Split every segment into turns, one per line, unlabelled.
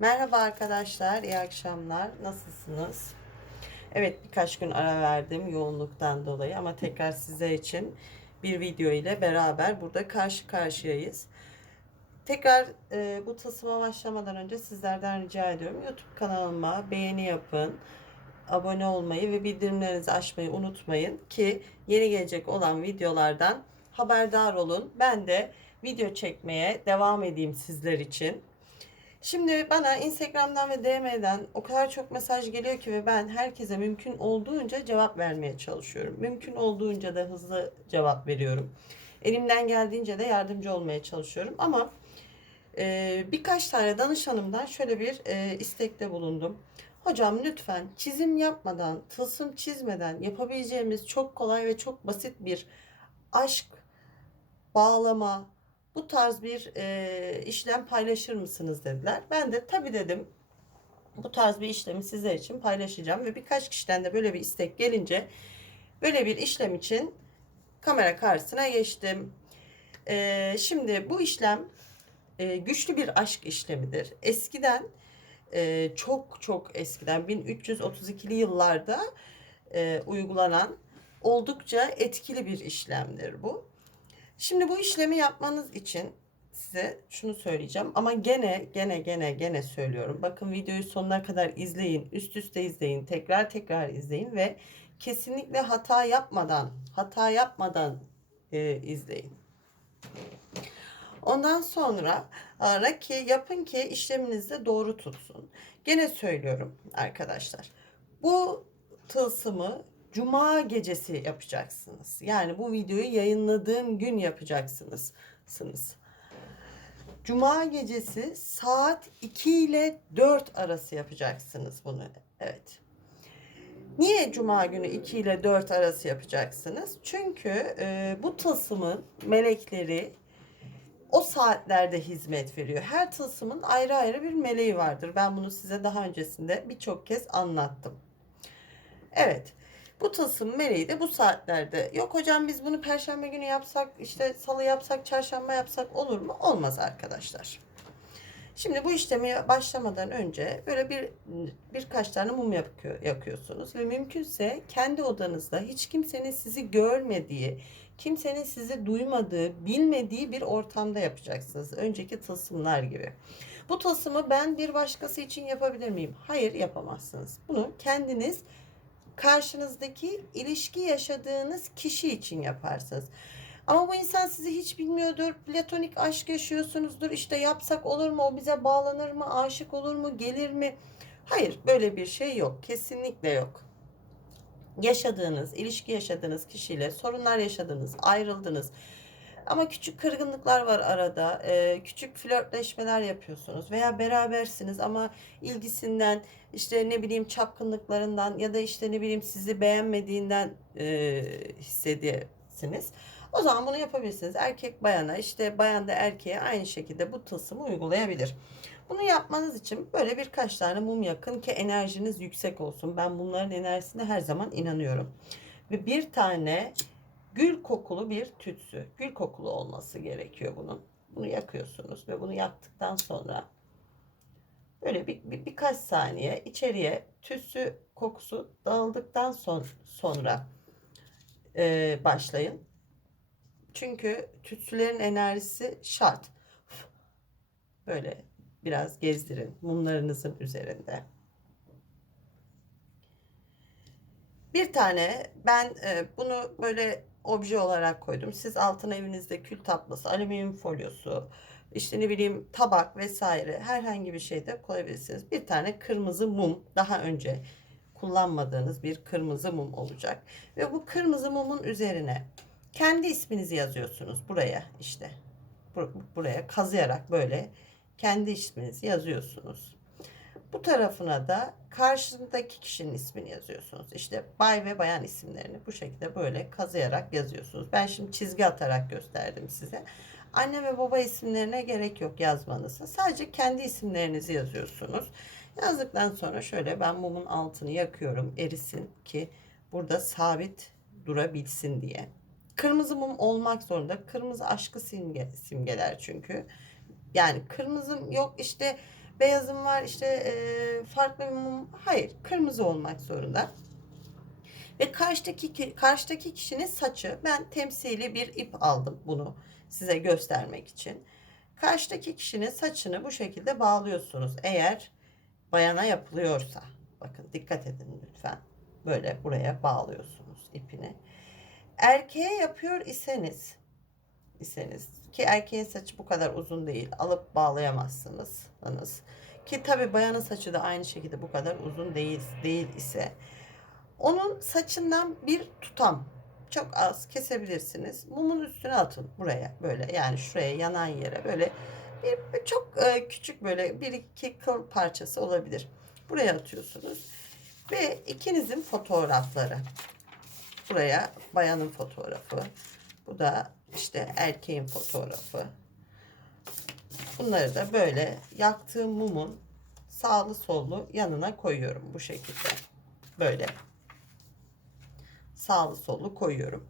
Merhaba arkadaşlar, iyi akşamlar. Nasılsınız? Evet, birkaç gün ara verdim yoğunluktan dolayı ama tekrar size için bir video ile beraber burada karşı karşıyayız. Tekrar e, bu tasıma başlamadan önce sizlerden rica ediyorum. YouTube kanalıma beğeni yapın, abone olmayı ve bildirimlerinizi açmayı unutmayın ki yeni gelecek olan videolardan haberdar olun. Ben de video çekmeye devam edeyim sizler için. Şimdi bana Instagram'dan ve DM'den o kadar çok mesaj geliyor ki ve ben herkese mümkün olduğunca cevap vermeye çalışıyorum. Mümkün olduğunca da hızlı cevap veriyorum. Elimden geldiğince de yardımcı olmaya çalışıyorum ama e, birkaç tane danışanımdan şöyle bir e, istekte bulundum. Hocam lütfen çizim yapmadan, tılsım çizmeden yapabileceğimiz çok kolay ve çok basit bir aşk, bağlama, bu tarz bir e, işlem paylaşır mısınız dediler. Ben de tabii dedim bu tarz bir işlemi sizler için paylaşacağım ve birkaç kişiden de böyle bir istek gelince böyle bir işlem için kamera karşısına geçtim. E, şimdi bu işlem e, güçlü bir aşk işlemidir. Eskiden e, çok çok eskiden 1332'li yıllarda e, uygulanan oldukça etkili bir işlemdir bu. Şimdi bu işlemi yapmanız için size şunu söyleyeceğim ama gene gene gene gene söylüyorum. Bakın videoyu sonuna kadar izleyin, üst üste izleyin, tekrar tekrar izleyin ve kesinlikle hata yapmadan, hata yapmadan e, izleyin. Ondan sonra ara ki yapın ki işleminizde doğru tutsun. Gene söylüyorum arkadaşlar. Bu tılsımı Cuma gecesi yapacaksınız. Yani bu videoyu yayınladığım gün yapacaksınız. Sınız. Cuma gecesi saat 2 ile 4 arası yapacaksınız bunu. Evet. Niye Cuma günü 2 ile 4 arası yapacaksınız? Çünkü e, bu tılsımın melekleri o saatlerde hizmet veriyor. Her tılsımın ayrı ayrı bir meleği vardır. Ben bunu size daha öncesinde birçok kez anlattım. Evet. Bu tılsım meleği de bu saatlerde. Yok hocam biz bunu perşembe günü yapsak, işte salı yapsak, çarşamba yapsak olur mu? Olmaz arkadaşlar. Şimdi bu işlemi başlamadan önce böyle bir birkaç tane mum yakıyor, yakıyorsunuz ve mümkünse kendi odanızda hiç kimsenin sizi görmediği, kimsenin sizi duymadığı, bilmediği bir ortamda yapacaksınız. Önceki tılsımlar gibi. Bu tılsımı ben bir başkası için yapabilir miyim? Hayır yapamazsınız. Bunu kendiniz karşınızdaki ilişki yaşadığınız kişi için yaparsınız. Ama bu insan sizi hiç bilmiyordur. Platonik aşk yaşıyorsunuzdur. İşte yapsak olur mu? O bize bağlanır mı? Aşık olur mu? Gelir mi? Hayır, böyle bir şey yok. Kesinlikle yok. Yaşadığınız, ilişki yaşadığınız kişiyle sorunlar yaşadınız, ayrıldınız. Ama küçük kırgınlıklar var arada. Ee, küçük flörtleşmeler yapıyorsunuz veya berabersiniz ama ilgisinden işte ne bileyim çapkınlıklarından ya da işte ne bileyim sizi beğenmediğinden e, hissediyorsunuz. O zaman bunu yapabilirsiniz. Erkek bayana işte bayan da erkeğe aynı şekilde bu tılsımı uygulayabilir. Bunu yapmanız için böyle birkaç tane mum yakın ki enerjiniz yüksek olsun. Ben bunların enerjisine her zaman inanıyorum. Ve bir tane gül kokulu bir tütsü. Gül kokulu olması gerekiyor bunun. Bunu yakıyorsunuz ve bunu yaktıktan sonra böyle bir, bir birkaç saniye içeriye tütsü kokusu dağıldıktan son, sonra e, başlayın. Çünkü tütsülerin enerjisi şart. Böyle biraz gezdirin mumlarınızın üzerinde. Bir tane ben e, bunu böyle obje olarak koydum. Siz altın evinizde kül tablası, alüminyum folyosu, işte ne bileyim tabak vesaire herhangi bir şey de koyabilirsiniz. Bir tane kırmızı mum daha önce kullanmadığınız bir kırmızı mum olacak. Ve bu kırmızı mumun üzerine kendi isminizi yazıyorsunuz buraya işte. Buraya kazıyarak böyle kendi isminizi yazıyorsunuz. Bu tarafına da karşındaki kişinin ismini yazıyorsunuz. İşte bay ve bayan isimlerini bu şekilde böyle kazıyarak yazıyorsunuz. Ben şimdi çizgi atarak gösterdim size. Anne ve baba isimlerine gerek yok yazmanızı. Sadece kendi isimlerinizi yazıyorsunuz. Yazdıktan sonra şöyle ben mumun altını yakıyorum erisin ki burada sabit durabilsin diye. Kırmızı mum olmak zorunda. Kırmızı aşkı simge, simgeler çünkü. Yani kırmızı yok işte beyazım var işte e, farklı bir mum. Hayır kırmızı olmak zorunda. Ve karşıdaki karşıdaki kişinin saçı ben temsili bir ip aldım bunu size göstermek için. Karşıdaki kişinin saçını bu şekilde bağlıyorsunuz. Eğer bayana yapılıyorsa. Bakın dikkat edin lütfen. Böyle buraya bağlıyorsunuz ipini. Erkeğe yapıyor iseniz iseniz ki erkeğin saçı bu kadar uzun değil. Alıp bağlayamazsınız. Ki tabi bayanın saçı da aynı şekilde bu kadar uzun değil değil ise onun saçından bir tutam çok az kesebilirsiniz. Mumun üstüne atın buraya böyle yani şuraya yanan yere böyle bir çok e, küçük böyle bir iki kıl parçası olabilir. Buraya atıyorsunuz ve ikinizin fotoğrafları. Buraya bayanın fotoğrafı. Bu da işte erkeğin fotoğrafı. Bunları da böyle yaktığım mumun sağlı sollu yanına koyuyorum bu şekilde. Böyle sağlı sollu koyuyorum.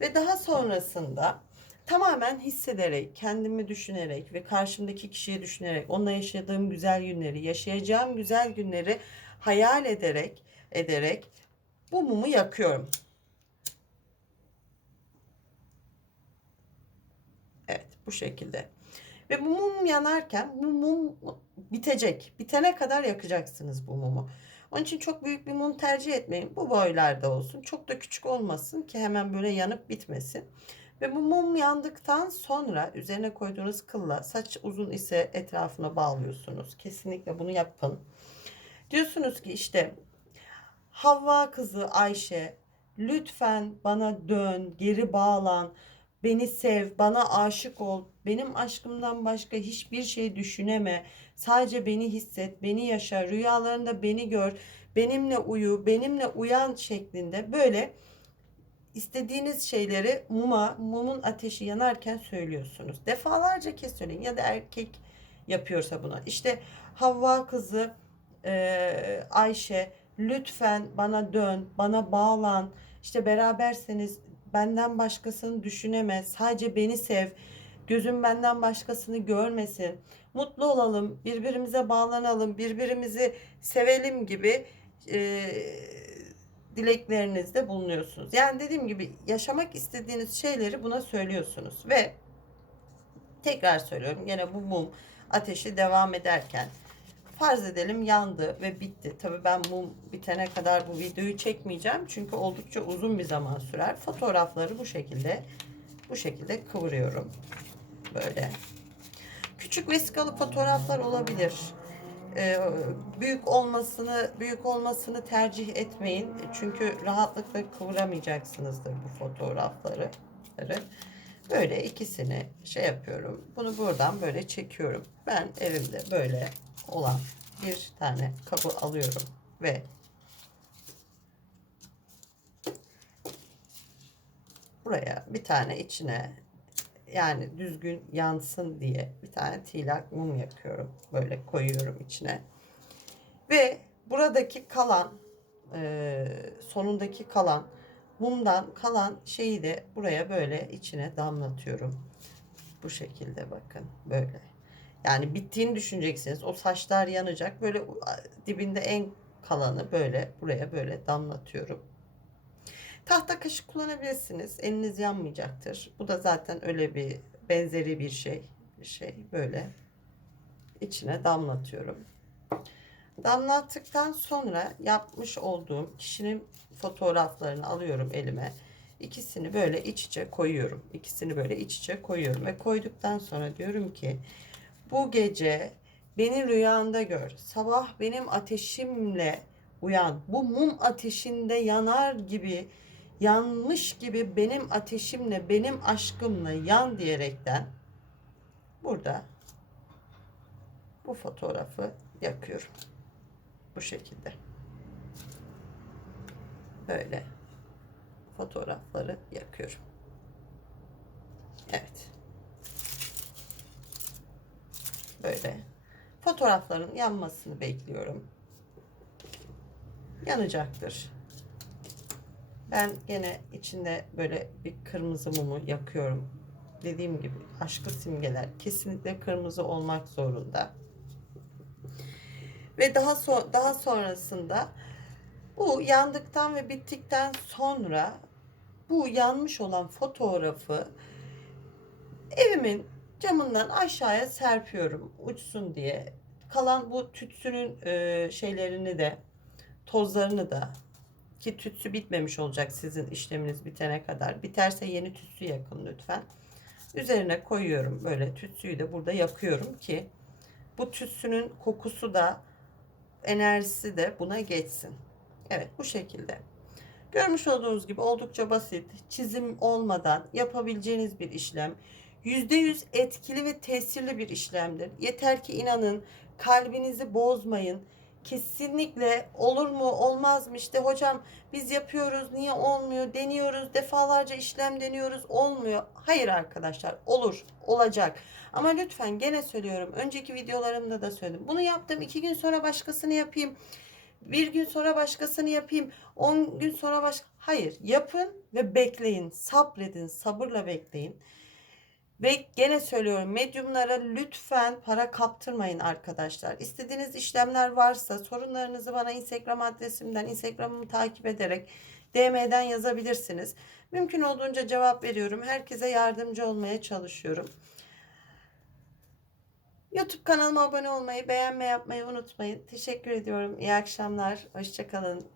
Ve daha sonrasında tamamen hissederek, kendimi düşünerek ve karşımdaki kişiyi düşünerek, onunla yaşadığım güzel günleri, yaşayacağım güzel günleri hayal ederek, ederek bu mumu yakıyorum. Evet, bu şekilde. Ve bu mum yanarken bu mum bitecek. Bitene kadar yakacaksınız bu mumu. Onun için çok büyük bir mum tercih etmeyin. Bu boylarda olsun. Çok da küçük olmasın ki hemen böyle yanıp bitmesin. Ve bu mum yandıktan sonra üzerine koyduğunuz kılla saç uzun ise etrafına bağlıyorsunuz. Kesinlikle bunu yapın. Diyorsunuz ki işte Havva kızı Ayşe lütfen bana dön, geri bağlan, beni sev, bana aşık ol. Benim aşkımdan başka hiçbir şey düşüneme. Sadece beni hisset, beni yaşa, rüyalarında beni gör, benimle uyu, benimle uyan şeklinde böyle istediğiniz şeyleri muma, mumun ateşi yanarken söylüyorsunuz. Defalarca kez söyleyin ya da erkek yapıyorsa bunu. İşte Havva kızı e, Ayşe lütfen bana dön, bana bağlan. İşte beraberseniz benden başkasını düşüneme, sadece beni sev. Gözüm benden başkasını görmesin. Mutlu olalım, birbirimize bağlanalım, birbirimizi sevelim gibi e, dileklerinizde bulunuyorsunuz. Yani dediğim gibi yaşamak istediğiniz şeyleri buna söylüyorsunuz ve tekrar söylüyorum yine bu mum ateşi devam ederken farz edelim yandı ve bitti. Tabii ben mum bitene kadar bu videoyu çekmeyeceğim çünkü oldukça uzun bir zaman sürer. Fotoğrafları bu şekilde bu şekilde kıvırıyorum. Böyle. Küçük vesikalı fotoğraflar olabilir. Ee, büyük olmasını büyük olmasını tercih etmeyin. Çünkü rahatlıkla kıvıramayacaksınızdır bu fotoğrafları. Böyle ikisini şey yapıyorum. Bunu buradan böyle çekiyorum. Ben evimde böyle olan bir tane kabı alıyorum ve buraya bir tane içine yani düzgün yansın diye bir tane tilak mum yakıyorum. Böyle koyuyorum içine. Ve buradaki kalan e, sonundaki kalan mumdan kalan şeyi de buraya böyle içine damlatıyorum. Bu şekilde bakın böyle. Yani bittiğini düşüneceksiniz. O saçlar yanacak. Böyle dibinde en kalanı böyle buraya böyle damlatıyorum. Tahta kaşık kullanabilirsiniz. Eliniz yanmayacaktır. Bu da zaten öyle bir benzeri bir şey. Bir şey böyle içine damlatıyorum. Damlattıktan sonra yapmış olduğum kişinin fotoğraflarını alıyorum elime. İkisini böyle iç içe koyuyorum. İkisini böyle iç içe koyuyorum ve koyduktan sonra diyorum ki bu gece beni rüyanda gör. Sabah benim ateşimle uyan. Bu mum ateşinde yanar gibi yanmış gibi benim ateşimle, benim aşkımla yan diyerekten burada bu fotoğrafı yakıyorum. Bu şekilde. Böyle fotoğrafları yakıyorum. Evet. Böyle. Fotoğrafların yanmasını bekliyorum. Yanacaktır. Ben gene içinde böyle bir kırmızı mumu yakıyorum. Dediğim gibi aşkı simgeler kesinlikle kırmızı olmak zorunda. Ve daha so- daha sonrasında bu yandıktan ve bittikten sonra bu yanmış olan fotoğrafı evimin camından aşağıya serpiyorum uçsun diye. Kalan bu tütsünün e, şeylerini de tozlarını da ki tütsü bitmemiş olacak sizin işleminiz bitene kadar. Biterse yeni tütsü yakın lütfen. Üzerine koyuyorum böyle tütsüyü de burada yakıyorum ki bu tütsünün kokusu da enerjisi de buna geçsin. Evet bu şekilde. Görmüş olduğunuz gibi oldukça basit, çizim olmadan yapabileceğiniz bir işlem. %100 etkili ve tesirli bir işlemdir. Yeter ki inanın, kalbinizi bozmayın. Kesinlikle olur mu olmaz mı işte hocam biz yapıyoruz niye olmuyor deniyoruz defalarca işlem deniyoruz olmuyor. Hayır arkadaşlar olur olacak. Ama lütfen gene söylüyorum önceki videolarımda da söyledim. Bunu yaptım iki gün sonra başkasını yapayım. Bir gün sonra başkasını yapayım. 10 gün sonra baş Hayır, yapın ve bekleyin. Sabredin, sabırla bekleyin. Ve gene söylüyorum medyumlara lütfen para kaptırmayın arkadaşlar. İstediğiniz işlemler varsa sorunlarınızı bana Instagram adresimden, Instagram'ımı takip ederek DM'den yazabilirsiniz. Mümkün olduğunca cevap veriyorum. Herkese yardımcı olmaya çalışıyorum. YouTube kanalıma abone olmayı, beğenme yapmayı unutmayın. Teşekkür ediyorum. İyi akşamlar. Hoşçakalın.